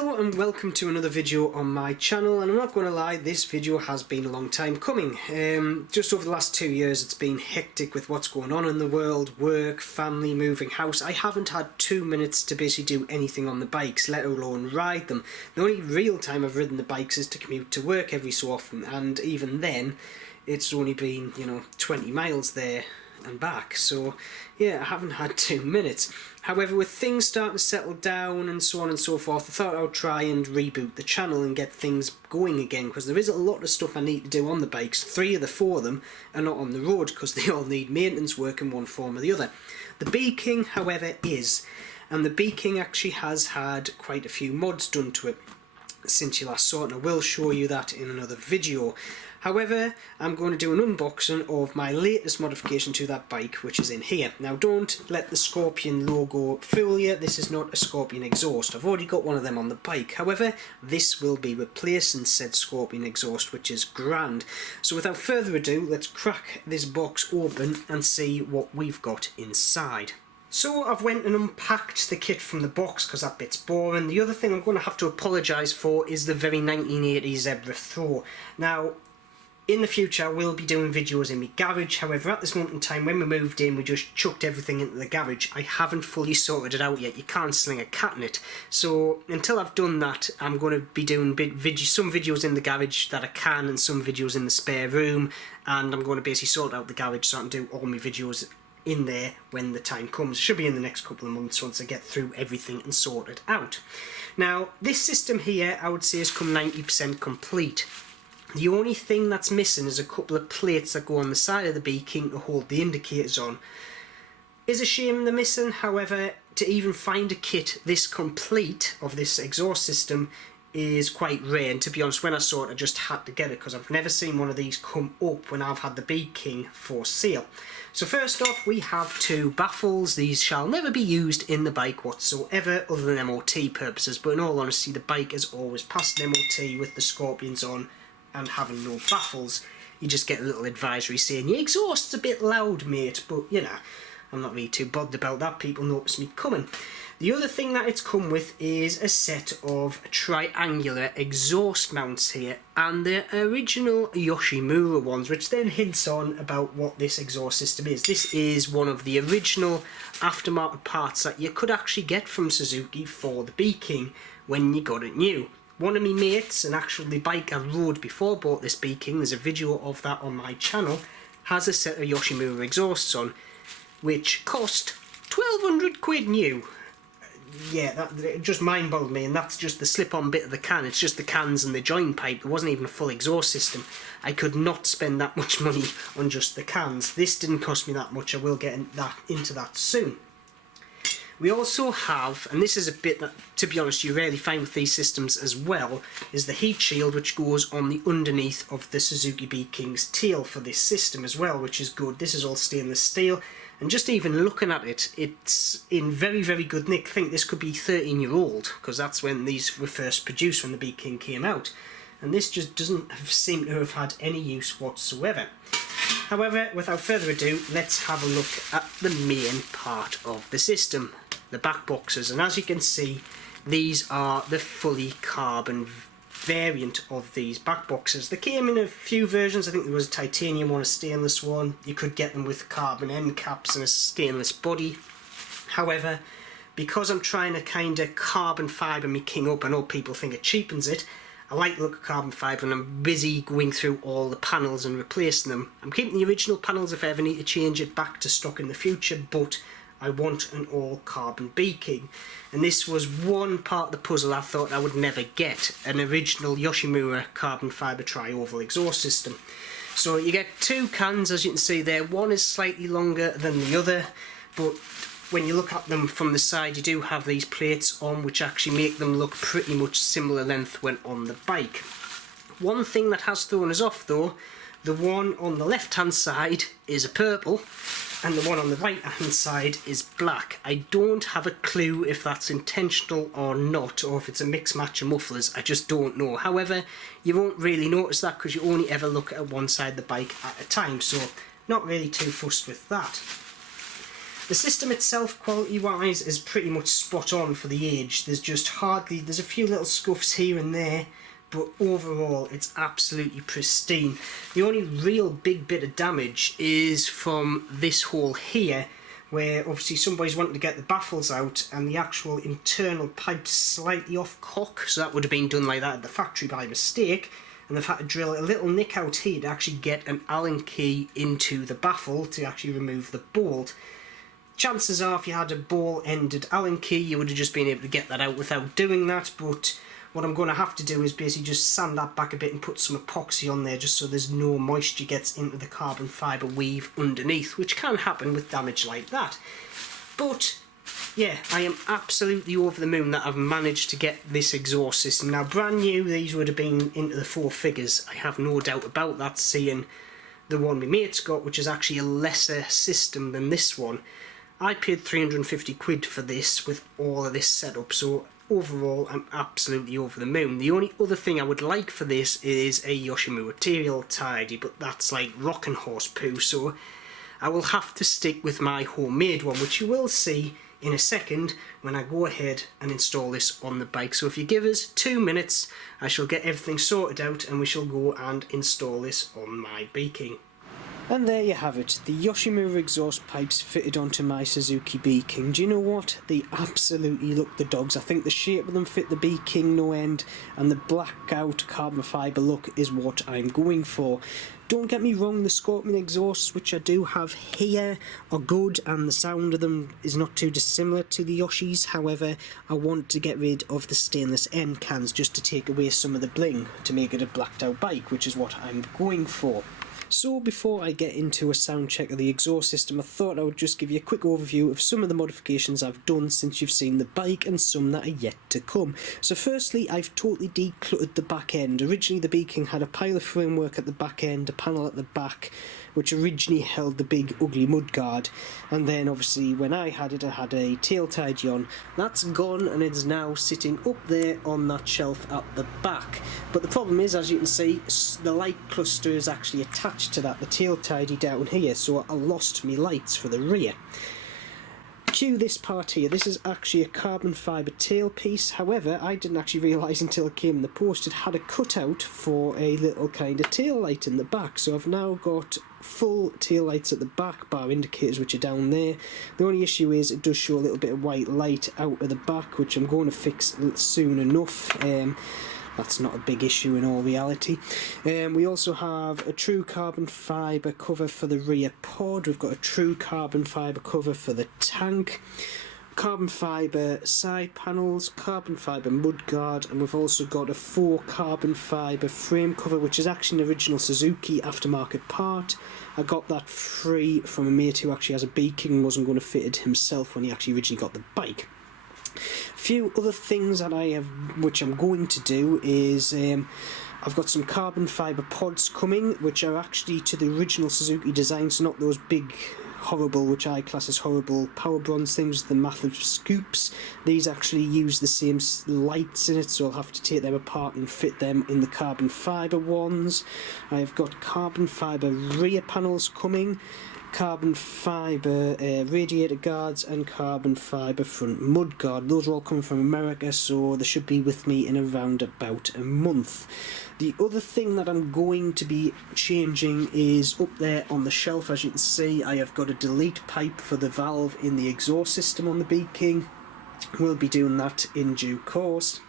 Hello and welcome to another video on my channel, and I'm not going to lie, this video has been a long time coming. Just over the last 2 years it's been hectic with what's going on in the world, work, family, moving house. I haven't had 2 minutes to basically do anything on the bikes, let alone ride them. The only real time I've ridden the bikes is to commute to work every so often, and even then it's only been, 20 miles there and back, so yeah, I haven't had 2 minutes. However, with things starting to settle down and so on and so forth, I thought I would try and reboot the channel and get things going again, because there is a lot of stuff I need to do on the bikes. 3 of the 4 of them are not on the road because they all need maintenance work in one form or the other. The Bee King, however, is, and the Bee King actually has had quite a few mods done to it since you last saw it, and I will show you that in another video. However, I'm going to do an unboxing of my latest modification to that bike, which is in here. Now, don't let the Scorpion logo fool you. This is not a Scorpion exhaust. I've already got one of them on the bike. However, this will be replacing said Scorpion exhaust, which is grand. So without further ado, let's crack this box open and see what we've got inside. So I've went and unpacked the kit from the box because that bit's boring. The other thing I'm going to have to apologise for is the very 1980s Zebra Throw. Now, in the future I will be doing videos in my garage. However, at this moment in time, when we moved in, we just chucked everything into the garage. I haven't fully sorted it out yet. You can't sling a cat in it. So until I've done that, I'm going to be doing some videos in the garage that I can, and some videos in the spare room, and I'm going to basically sort out the garage so I can do all my videos in there when the time comes. It should be in the next couple of months once I get through everything and sort it out. Now, this system here I would say has come 90% complete. The only thing that's missing is a couple of plates that go on the side of the Bee King to hold the indicators on. It's a shame they're missing. However, to even find a kit this complete of this exhaust system is quite rare, and to be honest, when I saw it I just had to get it because I've never seen one of these come up when I've had the Bee King for sale. So first off, we have 2 baffles. These shall never be used in the bike whatsoever other than MOT purposes, but in all honesty the bike has always passed an MOT with the Scorpions on and having no baffles. You just get a little advisory saying your exhaust's a bit loud, mate, but I'm not really too bothered about that. People notice me coming. The other thing that it's come with is a set of triangular exhaust mounts here, and the original Yoshimura ones, which then hints on about what this exhaust system is. This is one of the original aftermarket parts that you could actually get from Suzuki for the Bee King when you got it new. One of my mates, and actually the bike I rode before I bought this Bee King, there's a video of that on my channel, has a set of Yoshimura exhausts on, which cost 1,200 quid new. Yeah, that just mind boggled me, and that's just the slip-on bit of the can. It's just the cans and the join pipe. There wasn't even a full exhaust system. I could not spend that much money on just the cans. This didn't cost me that much. I will get into that soon. We also have, and this is a bit that, to be honest, you rarely find with these systems as well, is the heat shield, which goes on the underneath of the Suzuki Bee King's tail for this system as well, which is good. This is all stainless steel, and just even looking at it, it's in very, very good nick. I think this could be 13-year-old, because that's when these were first produced, when the Bee King came out. And this just doesn't seem to have had any use whatsoever. However, without further ado, let's have a look at the main part of the system, the back boxes. And as you can see, these are the fully carbon variant of these back boxes. They came in a few versions. I think there was a titanium one, a stainless one. You could get them with carbon end caps and a stainless body. However, because I'm trying to kind of carbon fibre my King up, I know people think it cheapens it. I like the look of carbon fibre, and I'm busy going through all the panels and replacing them. I'm keeping the original panels if I ever need to change it back to stock in the future, but I want an all carbon Bee King. And this was one part of the puzzle I thought I would never get, an original Yoshimura carbon fibre tri-oval exhaust system. So you get 2 cans, as you can see there. One is slightly longer than the other, but when you look at them from the side, you do have these plates on, which actually make them look pretty much similar length when on the bike. One thing that has thrown us off though, the one on the left hand side is a purple, and the one on the right hand side is black. I don't have a clue if that's intentional or not, or if it's a mix match of mufflers. I just don't know. However, you won't really notice that because you only ever look at one side of the bike at a time, so not really too fussed with that. The system itself, quality-wise, is pretty much spot on for the age. There's a few little scuffs here and there, but overall it's absolutely pristine. The only real big bit of damage is from this hole here, where obviously somebody's wanting to get the baffles out and the actual internal pipe's slightly off cock, so that would have been done like that at the factory by mistake, and they've had to drill a little nick out here to actually get an Allen key into the baffle to actually remove the bolt. Chances are if you had a ball-ended Allen key you would have just been able to get that out without doing that, but what I'm going to have to do is basically just sand that back a bit and put some epoxy on there just so there's no moisture gets into the carbon fibre weave underneath, which can happen with damage like that. But yeah, I am absolutely over the moon that I've managed to get this exhaust system. Now, brand new, these would have been into the 4 figures. I have no doubt about that, seeing the one my mate's got, which is actually a lesser system than this one. I paid 350 quid for this with all of this setup, so overall I'm absolutely over the moon. The only other thing I would like for this is a Yoshimura material tidy, but that's like rocking horse poo, so I will have to stick with my homemade one, which you will see in a second when I go ahead and install this on the bike. So if you give us 2 minutes, I shall get everything sorted out and we shall go and install this on my Beaking. And there you have it, the Yoshimura exhaust pipes fitted onto my Suzuki Beaking. Do you know what? They absolutely look the dogs. I think the shape of them fit the Beaking no end, and the blacked out carbon fibre look is what I'm going for. Don't get me wrong, the Scorpion exhausts, which I do have here, are good and the sound of them is not too dissimilar to the Yoshis. However, I want to get rid of the stainless end cans just to take away some of the bling to make it a blacked out bike, which is what I'm going for. So before I get into a sound check of the exhaust system, I thought I would just give you a quick overview of some of the modifications I've done since you've seen the bike and some that are yet to come. So firstly, I've totally decluttered the back end. Originally the Beaking had a pile of framework at the back end, a panel at the back, which originally held the big ugly mudguard, and then obviously when I had it I had a tail tidy on. That's gone and it's now sitting up there on that shelf at the back. But the problem is, as you can see, the light cluster is actually attached to that, the tail tidy down here, so I lost my lights for the rear. Cue this part here. This is actually a carbon fibre tail piece. However, I didn't actually realise until it came in the post it had a cutout for a little kind of tail light in the back. So I've now got full tail lights at the back, bar indicators which are down there. The only issue is it does show a little bit of white light out of the back, which I'm going to fix soon enough. That's not a big issue in all reality. We also have a true carbon fibre cover for the rear pod. We've got a true carbon fibre cover for the tank. Carbon fibre side panels, carbon fibre mudguard, and we've also got a 4 carbon fibre frame cover, which is actually an original Suzuki aftermarket part. I got that free from a mate who actually has a Beaking and wasn't going to fit it himself when he actually originally got the bike. A few other things that I have, which I'm going to do, is I've got some carbon fibre pods coming, which are actually to the original Suzuki design, so not those big horrible, which I class as horrible power bronze things, the massive scoops. These actually use the same lights in it, so I'll have to take them apart and fit them in the carbon fibre ones. I've got carbon fibre rear panels coming, carbon fibre radiator guards, and carbon fibre front mudguard. Those are all coming from America, so they should be with me in around about a month. The other thing that I'm going to be changing is up there on the shelf. As you can see, I have got a delete pipe for the valve in the exhaust system on the Beaking. We'll be doing that in due course.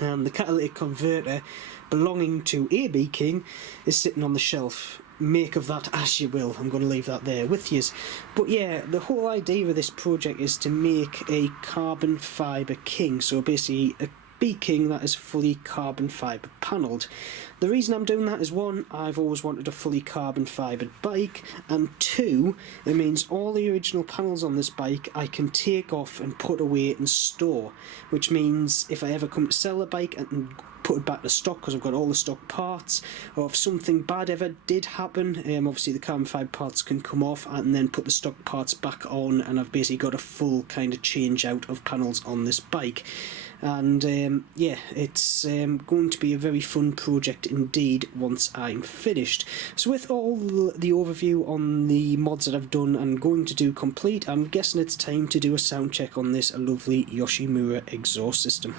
And the catalytic converter belonging to a Beaking is sitting on the shelf. Make of that as you will. I'm going to leave that there with yous. But yeah, the whole idea of this project is to make a carbon fibre king. So basically a Beaking that is fully carbon fibre panelled. The reason I'm doing that is, one, I've always wanted a fully carbon fibred bike, and two, it means all the original panels on this bike I can take off and put away and store, which means if I ever come to sell a bike and put it back to stock, because I've got all the stock parts, or if something bad ever did happen, obviously the carbon fibre parts can come off and then put the stock parts back on, and I've basically got a full kind of change out of panels on this bike. and yeah, it's going to be a very fun project indeed once I'm finished. So with all the overview on the mods that I've done and going to do complete, I'm guessing it's time to do a sound check on this lovely Yoshimura exhaust system.